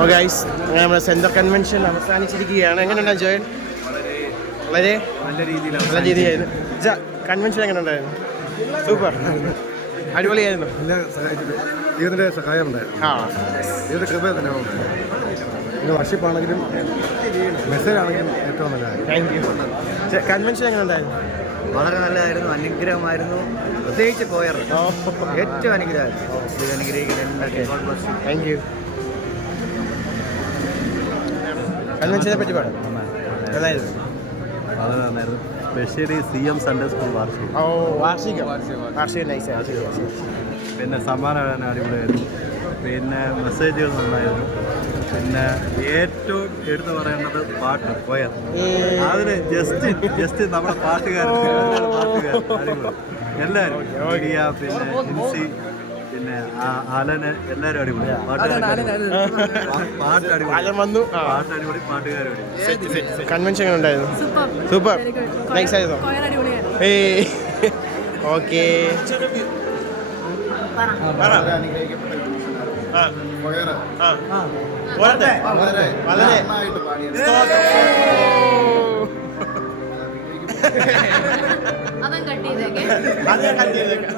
ഓ guys, അങ്ങനെ നമ്മുടെ centre convention അവസാനിച്ചിരിക്കുകയാണ്. എങ്ങനെയുണ്ടായിരുന്നു ജോയൻ? വളരെ നല്ല രീതിയിലായിരുന്നു. കൺവെൻഷൻ എങ്ങനെ ഉണ്ടായിരുന്നു? സൂപ്പർ, അടിപൊളിയായിരുന്നു. ഇതിൻ്റെ സഹായം ഉണ്ടായിരുന്നു. ഇതിൻ്റെ കൃപ തന്നെ ഇത് വർഷിപ്പാണെങ്കിലും മെസ്സേജ് ആണെങ്കിലും ഏറ്റവും നല്ലതായിരുന്നു. Thank you. കൺവെൻഷൻ എങ്ങനെ ഉണ്ടായിരുന്നു? വളരെ നല്ലതായിരുന്നു, അനുഗ്രഹമായിരുന്നു. പ്രത്യേകിച്ച് കോയർ ഏറ്റവും അനുഗ്രഹമായിരുന്നു. Thank you. കൺവെൻഷനെ പറ്റി പാടാം. നന്നായിരുന്നു, വളരെ നന്നായിരുന്നു. ബഷീറി CM സൺഡേ സ്കൂൾ വാർഷികം. ഓ വാർഷികം നൈസ്. പിന്നെ സമ്മാനം അടിപൊളിയായിരുന്നു. പിന്നെ മെസ്സേജുകൾ നന്നായിരുന്നു. പിന്നെ ഏറ്റവും എടുത്തു പറയേണ്ടത് പാട്ട് കൊയർ. അതിന് ജസ്റ്റ് നമ്മുടെ പാട്ടുകാരൻ അടിപൊളി. എല്ലാവരും മീഡിയ, പിന്നെ ഇൻസി, പിന്നെ അലന്, എല്ലാവരും അടിപൊളി. പാട്ട് അടിപൊളി, പാട്ടുകാരും അടിപൊളി. കൺവെൻഷൻ എങ്ങനെ ഉണ്ടായിരുന്നു? സൂപ്പർ, നൈസ് ആയിരുന്നു. ഓക്കെ. വളരെ അതൻ കട്ട് ചെയ്തേക്കെ.